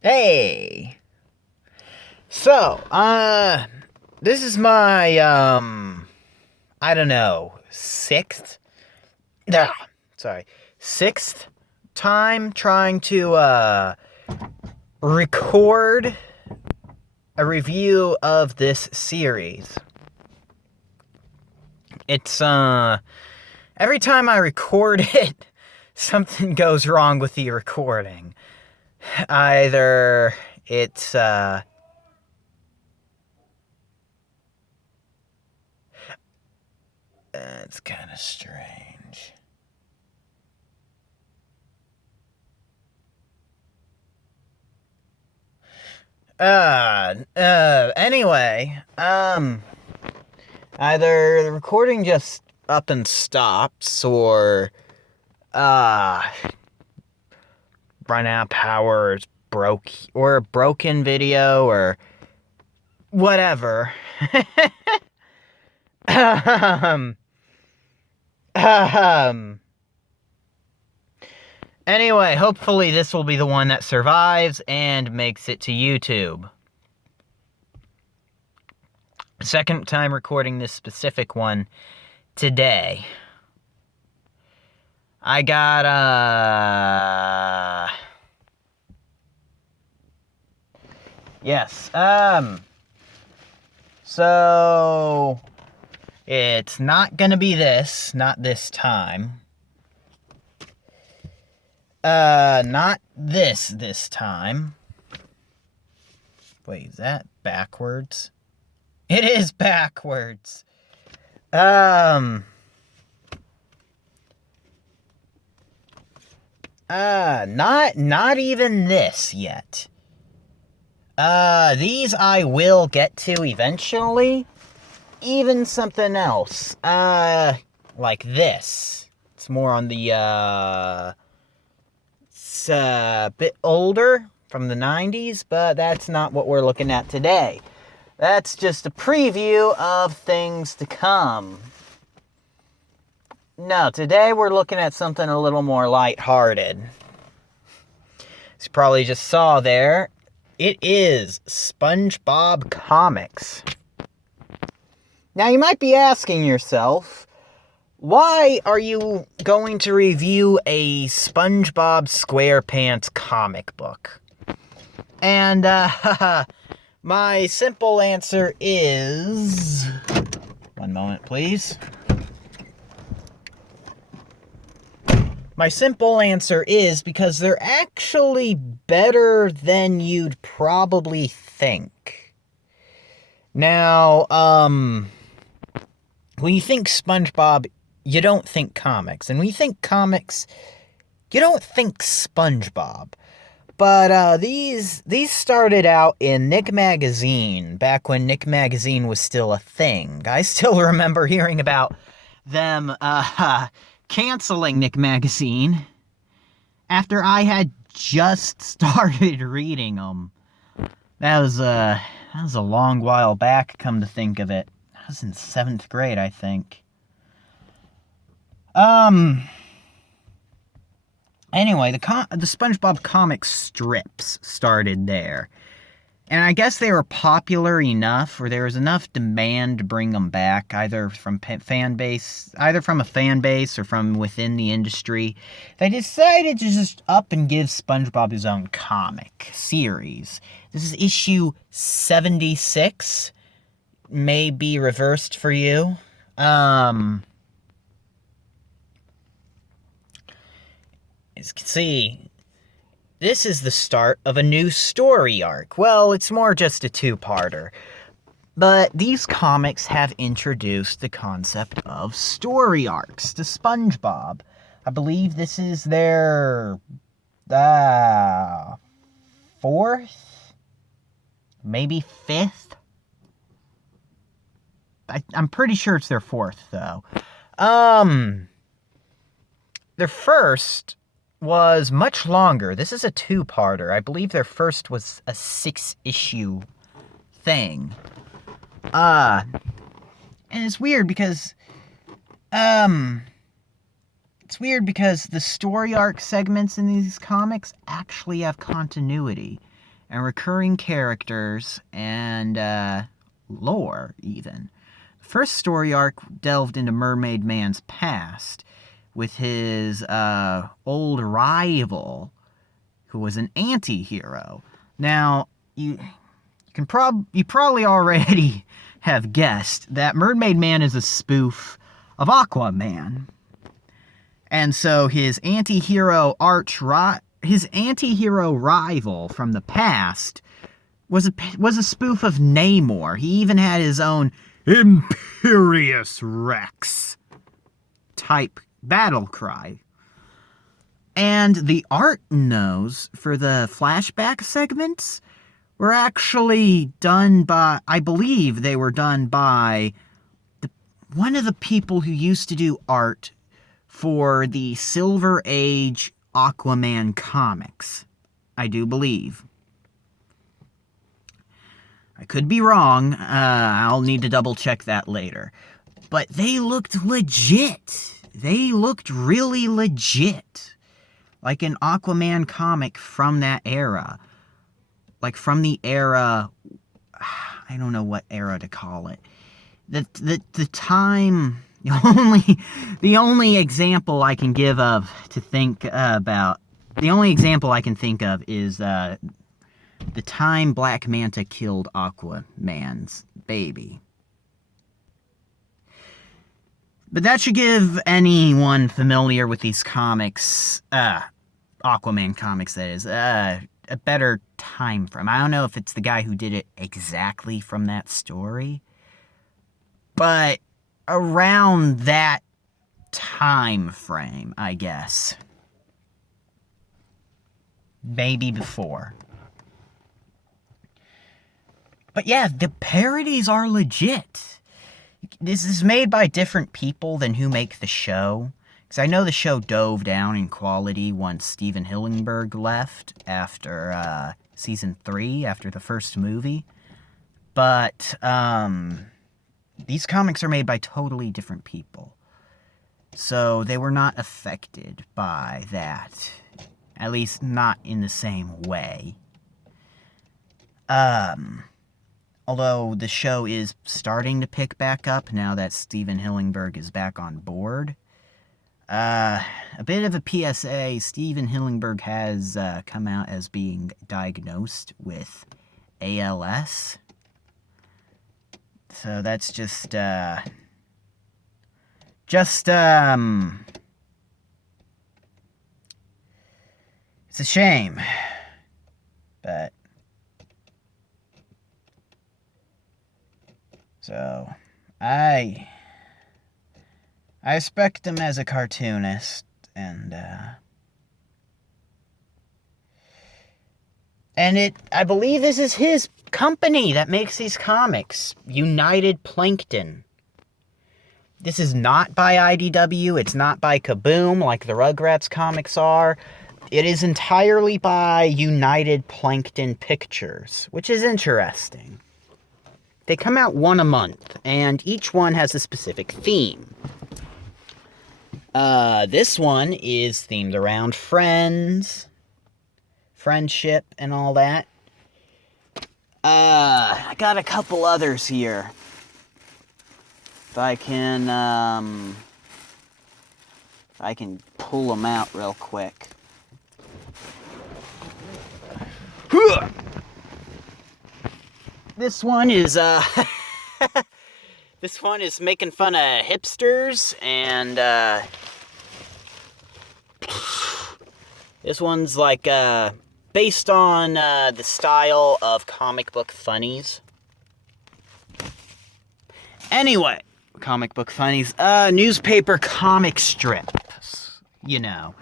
Hey. So, this is my, I don't know, ah, sorry, sixth time trying to, record a review of this series. It's, every time I record it, something goes wrong with the recording. Either it's, it's kind of strange. Anyway, either the recording just up and stops, or, run out of power, or it's or a broken video, or whatever. um, um, Anyway, hopefully this will be the one that survives and makes it to YouTube. Second time recording this specific one today. I got, yes, so it's not gonna be this, not this time. Not this time. Wait, is that backwards? It is backwards. Not even this yet. These I will get to eventually. Even something else. Like this. It's more on the, it's a bit older, from the 90s, but that's not what we're looking at today. That's just a preview of things to come. No, today we're looking at something a little more lighthearted. As you probably just saw there, it is SpongeBob comics. Now you might be asking yourself, why are you going to review a SpongeBob SquarePants comic book? And, my simple answer is... One moment, please. My simple answer is because they're actually better than you'd probably think. Now, when you think SpongeBob, you don't think comics. And when you think comics, you don't think SpongeBob. But these started out in Nick Magazine, back when Nick Magazine was still a thing. I still remember hearing about them canceling Nick Magazine after I had just started reading them. That was a long while back, come to think of it. I was in 7th grade, I think. Anyway, the SpongeBob comic strips started there. And I guess they were popular enough, or there was enough demand to bring them back, either from a fan base or from within the industry. They decided to just up and give SpongeBob his own comic series. This is issue 76. May be reversed for you. As you can see, this is the start of a new story arc. Well, it's more just a two-parter. But these comics have introduced the concept of story arcs to SpongeBob. I believe this is their 4th? Maybe 5th? I'm pretty sure it's their 4th, though. Their first was much longer. This is a 2-parter. I believe their first was a 6-issue thing. And it's weird because the story arc segments in these comics actually have continuity. and recurring characters and lore, even. The first story arc delved into Mermaid Man's past with his old rival, who was an anti-hero. Now, you probably already have guessed that Mermaid Man is a spoof of Aquaman. And so his anti-hero rival from the past was a spoof of Namor. He even had his own Imperious Rex type battle cry. And the art in those for the flashback segments were actually done by, I believe they were done by one of the people who used to do art for the Silver Age Aquaman comics. I do believe. I could be wrong. I'll need to double check that later. But they looked legit. They looked really legit. Like an Aquaman comic from that era. Like from the era, I don't know what era to call it. The time, the only example I can give of to think about, the only example I can think of is the time Black Manta killed Aquaman's baby. But that should give anyone familiar with these comics, Aquaman comics that is, a better time frame. I don't know if it's the guy who did it exactly from that story, but around that time frame, I guess. Maybe before. But yeah, the parodies are legit. This is made by different people than who make the show. Because I know the show dove down in quality once Steven Hillenburg left after season 3, after the first movie. But these comics are made by totally different people. So they were not affected by that. At least not in the same way. Although the show is starting to pick back up now that Steven Hillenburg is back on board. A bit of a PSA, Steven Hillenburg has come out as being diagnosed with ALS. So that's just it's a shame. But so I respect him as a cartoonist, and I believe this is his company that makes these comics, United Plankton. This is not by IDW, it's not by Kaboom like the Rugrats comics are. It is entirely by United Plankton Pictures, which is interesting. They come out one a month, and each one has a specific theme. This one is themed around friends, friendship, and all that. I got a couple others here. If I can pull them out real quick. This one is, this one is making fun of hipsters, and, this one's like, based on, the style of comic book funnies. Anyway, comic book funnies, newspaper comic strips, you know.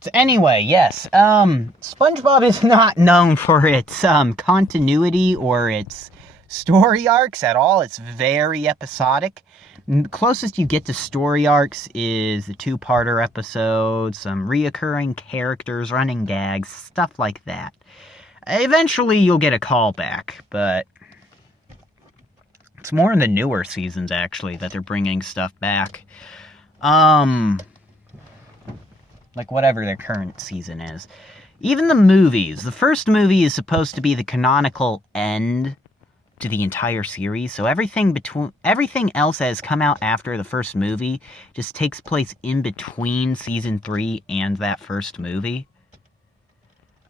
So anyway, yes, SpongeBob is not known for its, continuity or its story arcs at all. It's very episodic. Closest you get to story arcs is the two-parter episodes, some reoccurring characters, running gags, stuff like that. Eventually you'll get a callback, but it's more in the newer seasons, actually, that they're bringing stuff back. Like, whatever their current season is. Even the movies. The first movie is supposed to be the canonical end to the entire series, so everything else that has come out after the first movie just takes place in between season 3 and that first movie.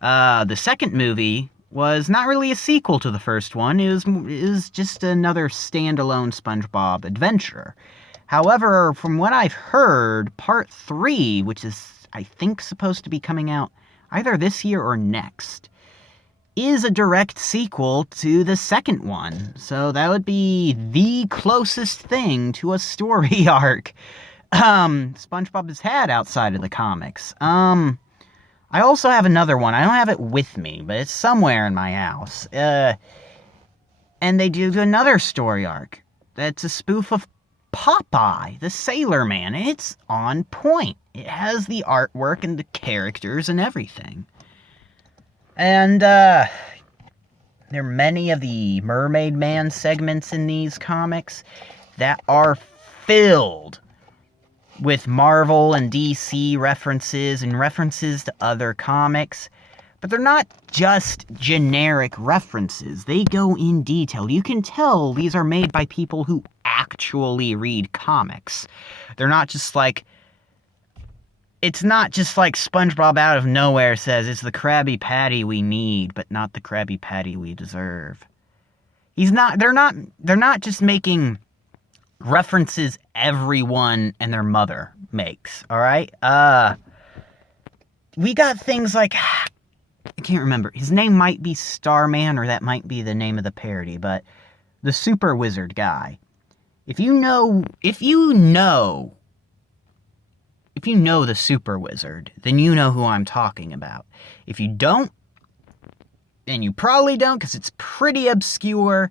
The second movie was not really a sequel to the first one. It was just another standalone SpongeBob adventure. However, from what I've heard, Part 3, which is, I think, supposed to be coming out either this year or next, is a direct sequel to the second one. So that would be the closest thing to a story arc SpongeBob has had outside of the comics. I also have another one. I don't have it with me, but it's somewhere in my house. And they do another story arc that's a spoof of Popeye, the Sailor Man. It's on point. It has the artwork and the characters and everything. And, there are many of the Mermaid Man segments in these comics that are filled with Marvel and DC references and references to other comics. But they're not just generic references. They go in detail. You can tell these are made by people who actually read comics. They're not just like... It's not just like SpongeBob out of nowhere says it's the Krabby Patty we need, but not the Krabby Patty we deserve. They're not just making references everyone and their mother makes, alright? We got things like, I can't remember, his name might be Starman, or that might be the name of the parody, but the Super Wizard guy. If you know the Super Wizard, then you know who I'm talking about. If you don't, and you probably don't because it's pretty obscure,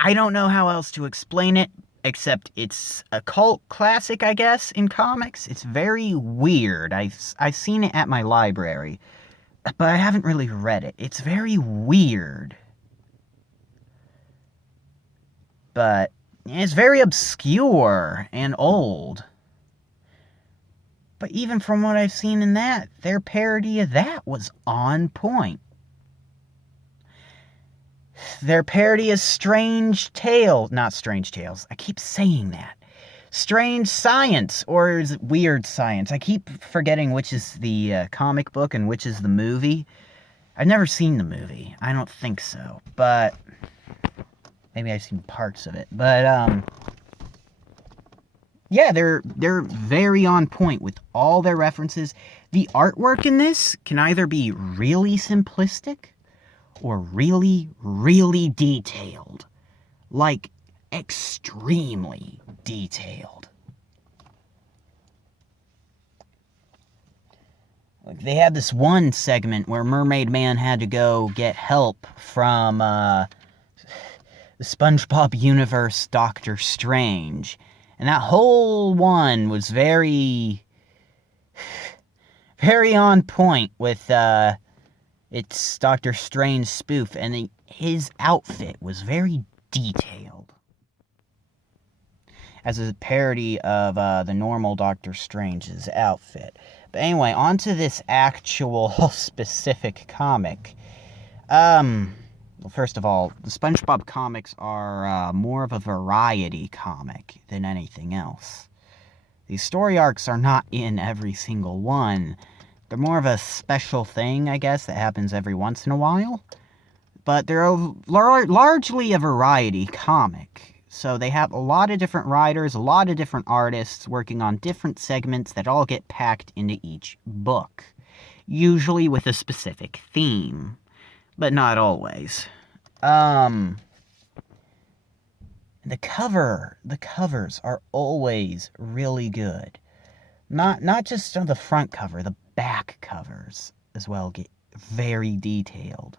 I don't know how else to explain it, except it's a cult classic, I guess, in comics. It's very weird. I've seen it at my library, but I haven't really read it. It's very weird. But it's very obscure and old. But even from what I've seen in that, their parody of that was on point. Their parody of not Strange Tales. I keep saying that. Strange Science, or is it Weird Science? I keep forgetting which is the comic book and which is the movie. I've never seen the movie. I don't think so. But maybe I've seen parts of it. But, yeah, they're very on point with all their references. The artwork in this can either be really simplistic or really, really detailed. Like, extremely detailed. Like, they had this one segment where Mermaid Man had to go get help from the SpongeBob universe Doctor Strange. And that whole one was very, very on point with its Doctor Strange spoof, and his outfit was very detailed. As a parody of the normal Doctor Strange's outfit. But anyway, on to this actual specific comic. Well, first of all, the SpongeBob comics are more of a variety comic than anything else. These story arcs are not in every single one. They're more of a special thing, I guess, that happens every once in a while. But they're largely a variety comic. So they have a lot of different writers, a lot of different artists working on different segments that all get packed into each book. Usually with a specific theme. But not always. The covers are always really good. Not just on the front cover, the back covers as well get very detailed.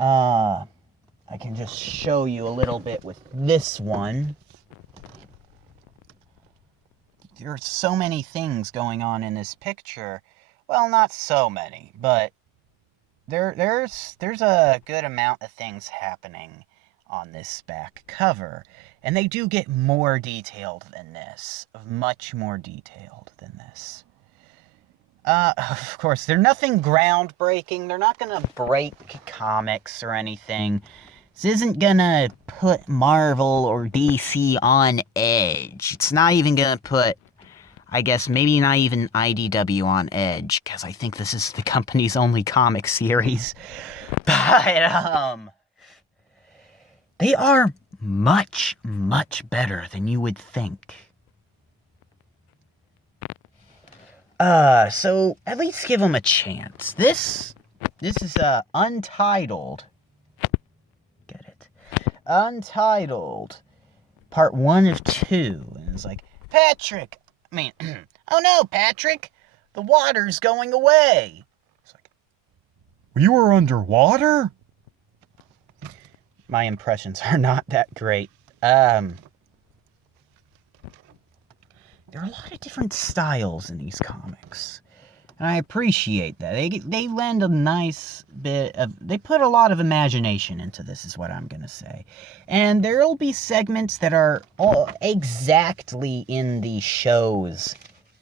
I can just show you a little bit with this one. There are so many things going on in this picture. Well, not so many, but there's a good amount of things happening on this back cover. And they do get more detailed than this. Much more detailed than this. Of course, they're nothing groundbreaking. They're not gonna break comics or anything. This isn't gonna put Marvel or DC on edge. It's not even gonna put, I guess, maybe not even IDW on edge, because I think this is the company's only comic series. But, they are much, much better than you would think. So at least give them a chance. This is, Untitled. Get it? Untitled. Part 1 of 2. And it's like, Patrick! Oh no, Patrick! The water's going away! It's like, you were underwater? My impressions are not that great. There are a lot of different styles in these comics. And I appreciate that. They lend a nice bit of... They put a lot of imagination into this, is what I'm going to say. And there'll be segments that are all exactly in the show's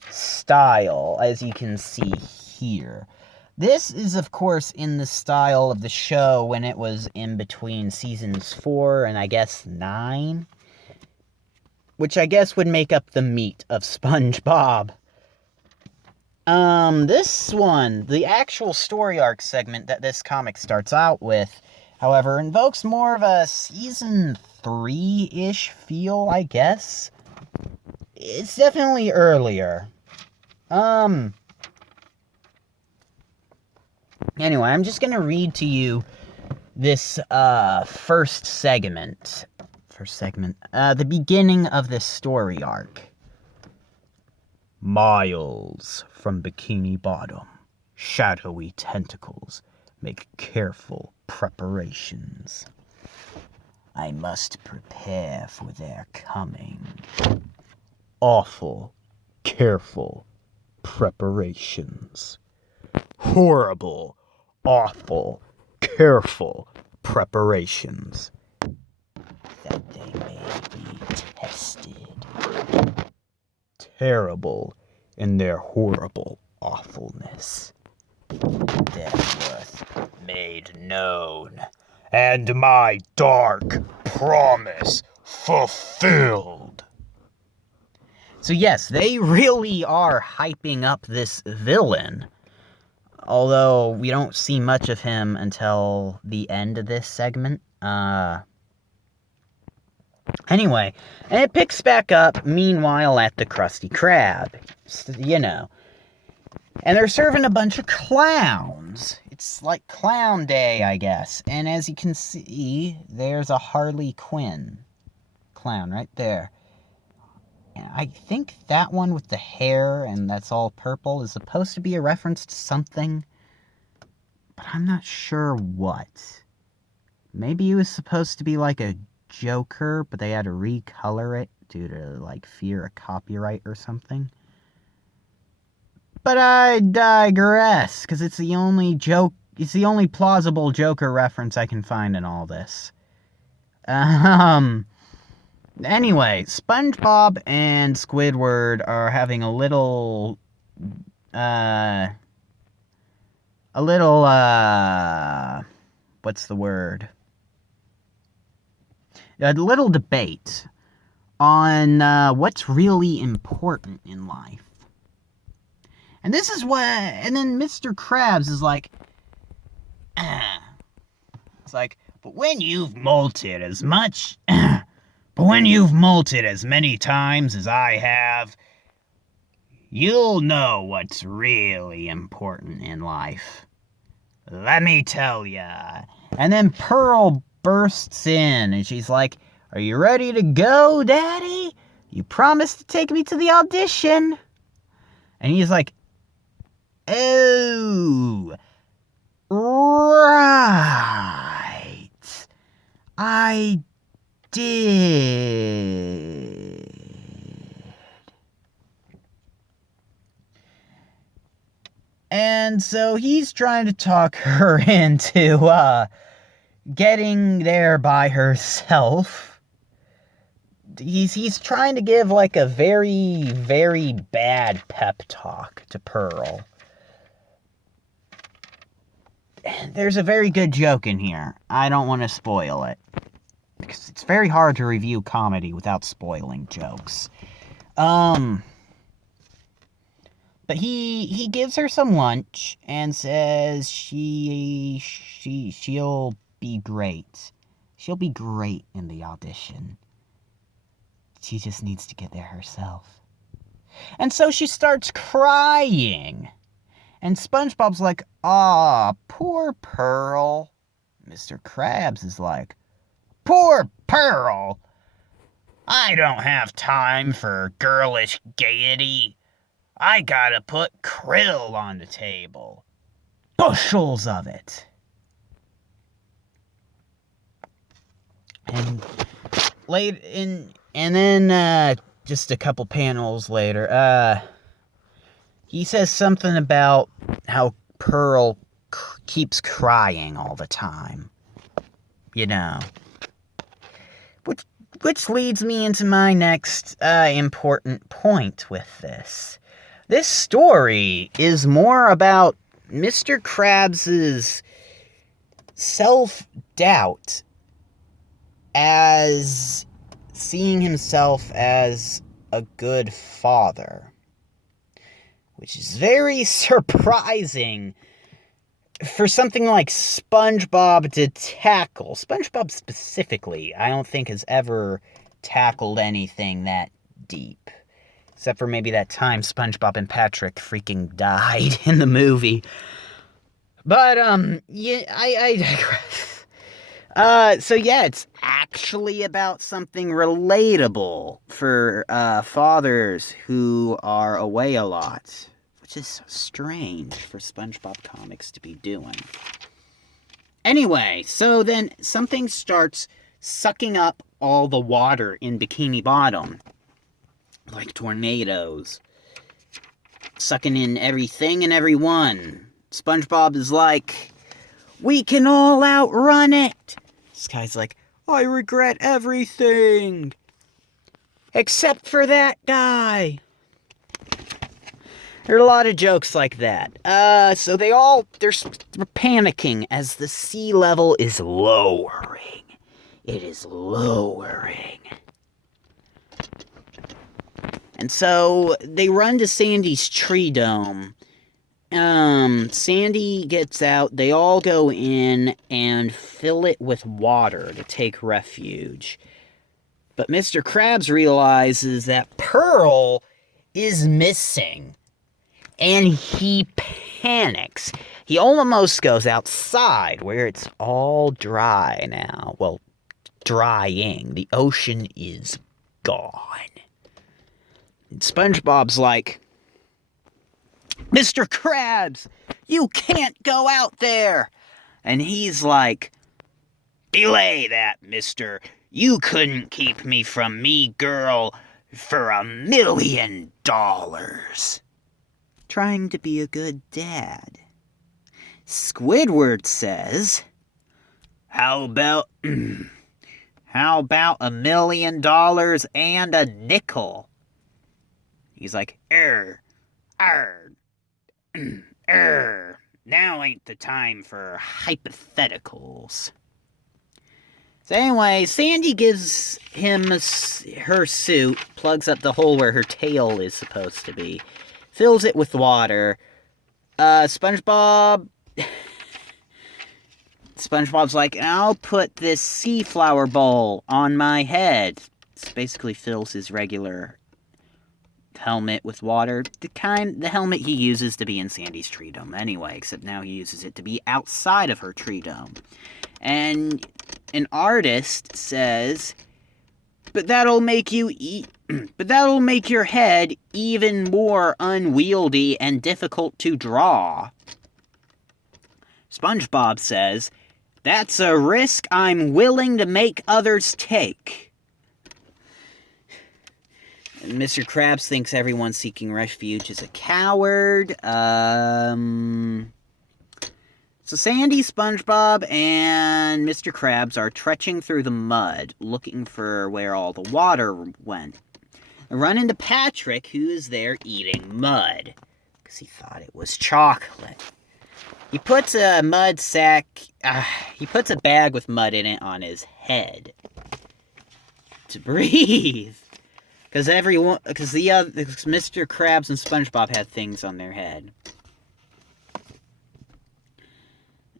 style, as you can see here. This is, of course, in the style of the show when it was in between seasons 4 and, I guess, 9. Which I guess would make up the meat of SpongeBob. This one, the actual story arc segment that this comic starts out with, however, invokes more of a season 3-ish feel, I guess. It's definitely earlier. Anyway, I'm just gonna read to you this, first segment. The beginning of this story arc. Miles from Bikini Bottom, shadowy tentacles make careful preparations. I must prepare for their coming. Awful, careful preparations. Horrible, awful, careful preparations. That they may be tested. Terrible in their horrible awfulness. Their worth made known, and my dark promise fulfilled. So yes, they really are hyping up this villain. Although we don't see much of him until the end of this segment. Anyway, and it picks back up, meanwhile, at the Krusty Krab. You know. And they're serving a bunch of clowns. It's like Clown Day, I guess. And as you can see, there's a Harley Quinn clown right there. And I think that one with the hair and that's all purple is supposed to be a reference to something. But I'm not sure what. Maybe it was supposed to be like a Joker, but they had to recolor it due to, like, fear of copyright or something. But I digress, because it's the only plausible Joker reference I can find in all this. Anyway, SpongeBob and Squidward are having a little what's the word? A little debate on what's really important in life. And this is what... And then Mr. Krabs is like... It's like, but when you've molted as much... but when you've molted as many times as I have, you'll know what's really important in life. Let me tell ya. And then Pearl bursts in, and she's like, are you ready to go, Daddy? You promised to take me to the audition. And he's like, oh, right. I did. And so he's trying to talk her into, getting there by herself. He's trying to give, like, a very, very bad pep talk to Pearl. there's a very good joke in here. I don't want to spoil it, because it's very hard to review comedy without spoiling jokes. But he gives her some lunch and says she'll be great. She'll be great in the audition. She just needs to get there herself. And so she starts crying. And SpongeBob's like, "Aw, poor Pearl." Mr. Krabs is like, "Poor Pearl? I don't have time for girlish gaiety. I gotta put krill on the table. Bushels of it." And then just a couple panels later, he says something about how Pearl keeps crying all the time. You know. Which leads me into my next important point with this. This story is more about Mr. Krabs' self-doubt as seeing himself as a good father, which is very surprising for something like SpongeBob to tackle. SpongeBob specifically, I don't think has ever tackled anything that deep. Except for maybe that time SpongeBob and Patrick freaking died in the movie. But, yeah, I digress. So yeah, it's actually about something relatable for, fathers who are away a lot. Which is strange for SpongeBob comics to be doing. Anyway, so then something starts sucking up all the water in Bikini Bottom. Like tornadoes. Sucking in everything and everyone. SpongeBob is like, "We can all outrun it." This guy's like, "I regret everything. Except for that guy." There are a lot of jokes like that. So they're panicking as the sea level is lowering. It is lowering. And so they run to Sandy's tree dome. Sandy gets out. They all go in and fill it with water to take refuge. But Mr. Krabs realizes that Pearl is missing. And he panics. He almost goes outside where it's all dry now. Well, drying. The ocean is gone. And SpongeBob's like, "Mr. Krabs, you can't go out there." And he's like, "Belay that, mister. You couldn't keep me from me girl for $1 million. Trying to be a good dad. Squidward says, How about $1 million and a nickel?" He's like, Now ain't the time for hypotheticals." So anyway, Sandy gives him her suit, plugs up the hole where her tail is supposed to be, fills it with water. SpongeBob's like, "I'll put this sea flower bowl on my head." This basically fills his regular helmet with water. The helmet he uses to be in Sandy's tree dome anyway, except now he uses it to be outside of her tree dome. And an artist says, But that'll make your head even more unwieldy and difficult to draw." SpongeBob says, "That's a risk I'm willing to make others take." Mr. Krabs thinks everyone seeking refuge is a coward. So Sandy, SpongeBob, and Mr. Krabs are trekking through the mud, looking for where all the water went. They run into Patrick, who is there eating mud, because he thought it was chocolate. He puts a mud sack, he puts a bag with mud in it on his head to breathe. Because Mr. Krabs and SpongeBob had things on their head.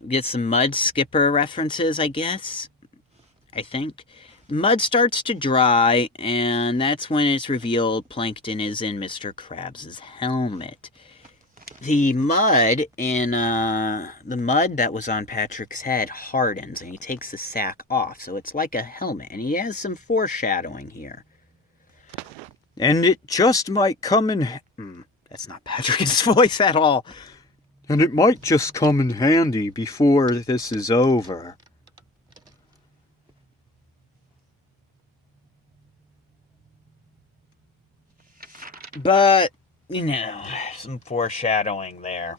Get some Mud Skipper references, I guess. I think. Mud starts to dry, and that's when it's revealed Plankton is in Mr. Krabs' helmet. The mud that was on Patrick's head hardens, and he takes the sack off, so it's like a helmet, and he has some foreshadowing here. And it just might come in... that's not Patrick's voice at all. And it might just come in handy before this is over. But, some foreshadowing there.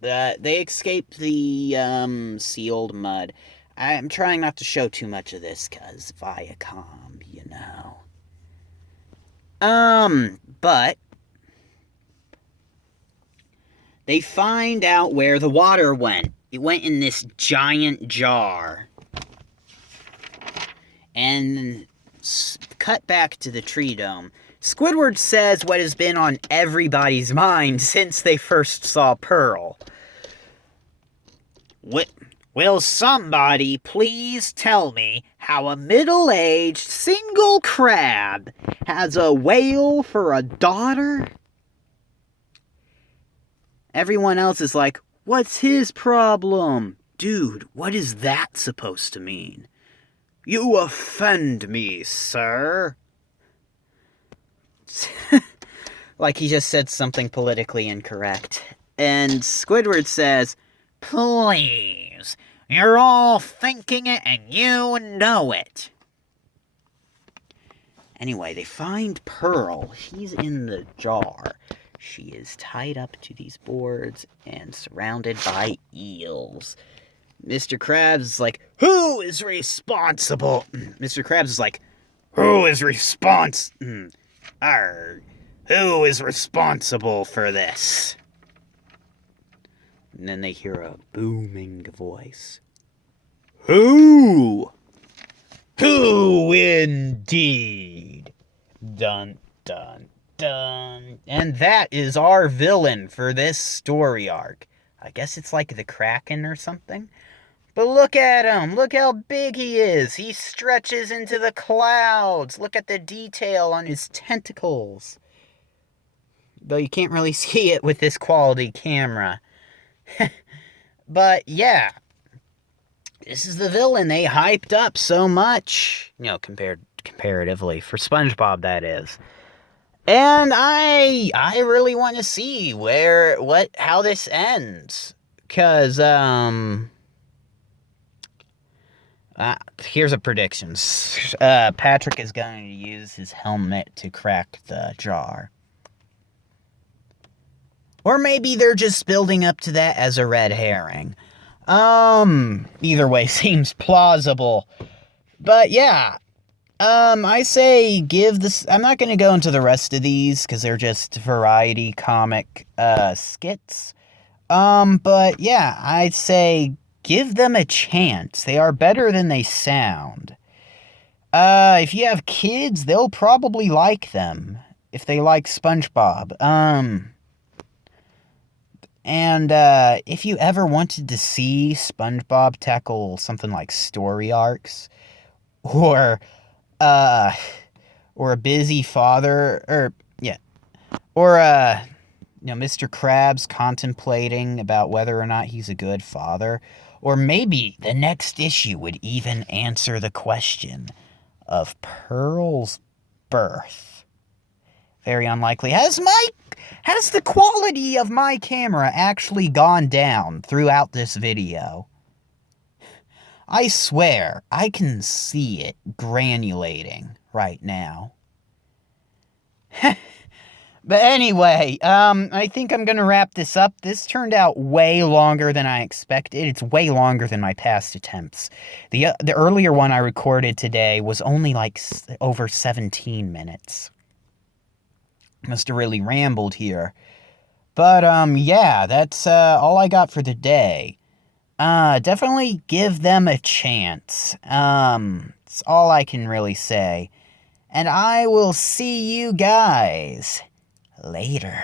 They escaped the sealed mud. I'm trying not to show too much of this, because Viacom, but they find out where the water went. It went in this giant jar. And cut back to the tree dome. Squidward says what has been on everybody's mind since they first saw Pearl. Will somebody please tell me how a middle-aged single crab has a whale for a daughter? Everyone else is like, what's his problem? Dude, what is that supposed to mean? You offend me, sir. Like he just said something politically incorrect. And Squidward says, please, you're all thinking it and you know it. Anyway, they find Pearl. She's in the jar. She is tied up to these boards and surrounded by eels. Mr. Krabs is like, who is responsible? Mr. Krabs is like, who is who is responsible for this? And then they hear a booming voice. Who? Who indeed? Dun, dun, dun. And that is our villain for this story arc. I guess it's like the Kraken or something. But look at him. Look how big he is. He stretches into the clouds. Look at the detail on his tentacles. Though you can't really see it with this quality camera. But yeah. This is the villain they hyped up so much. Comparatively. For SpongeBob, that is. And I really want to see how this ends. Because, here's a prediction. Patrick is going to use his helmet to crack the jar. Or maybe they're just building up to that as a red herring. Either way seems plausible. But yeah. I say give this... I'm not going to go into the rest of these, because they're just variety comic, skits. But yeah, I'd say give them a chance. They are better than they sound. If you have kids, they'll probably like them. If they like SpongeBob. And, if you ever wanted to see SpongeBob tackle something like story arcs, or a busy father, or Mr. Krabs contemplating about whether or not he's a good father, or maybe the next issue would even answer the question of Pearl's birth. Very unlikely. Has the quality of my camera actually gone down throughout this video? I swear, I can see it granulating right now. But anyway, I think I'm going to wrap this up. This turned out way longer than I expected. It's way longer than my past attempts. The earlier one I recorded today was only like over 17 minutes. Must have really rambled here. But, yeah, that's, all I got for today. Definitely give them a chance. It's all I can really say. And I will see you guys later.